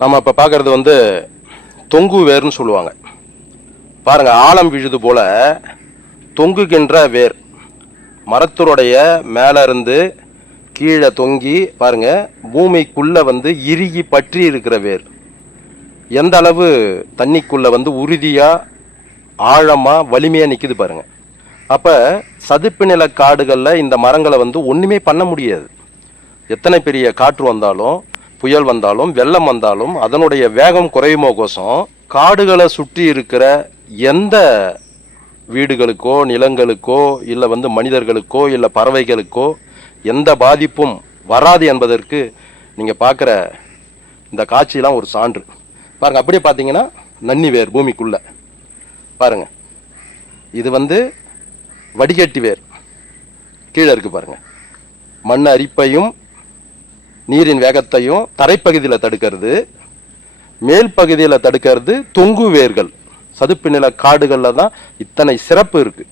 நம்ம இப்போ பார்க்குறது வந்து தொங்கு வேர்னு சொல்லுவாங்க. பாருங்க, ஆழம் விழுது போல தொங்குகின்ற வேர் மரத்துடைய மேலே இருந்து கீழே தொங்கி பாருங்க, பூமிக்குள்ள வந்து இறுகி பற்றி இருக்கிற வேர் எந்த அளவு தண்ணிக்குள்ள வந்து உறுதியா ஆழமா வலிமையா நிக்குது பாருங்க. அப்ப சதுப்பு நில காடுகள்ல இந்த மரங்களை வந்து ஒண்ணுமே பண்ண முடியாது. எத்தனை பெரிய காற்று வந்தாலும், புயல் வந்தாலும், வெள்ளம் வந்தாலும் அதனுடைய வேகம் குறையுமோ கோசம் காடுகளை சுற்றி இருக்கிற எந்த வீடுகளுக்கோ நிலங்களுக்கோ இல்லை வந்து மனிதர்களுக்கோ இல்லை பறவைகளுக்கோ எந்த பாதிப்பும் வராது என்பதற்கு நீங்க பார்க்குற இந்த காட்சியெல்லாம் ஒரு சான்று. பாருங்க, அப்படியே பார்த்தீங்கன்னா நன்னி வேர் பூமிக்குள்ள பாருங்க, இது வந்து வடிகட்டி வேர் கீழே இருக்கு பாருங்க. மண் அரிப்பையும் நீரின் வேகத்தையும் தரைப்பகுதியில் தடுக்கிறது, மேல் பகுதியில் தடுக்கிறது தொங்கு வேர்கள். சதுப்பு நில காடுகளில் தான் இத்தனை சிறப்பு இருக்கு.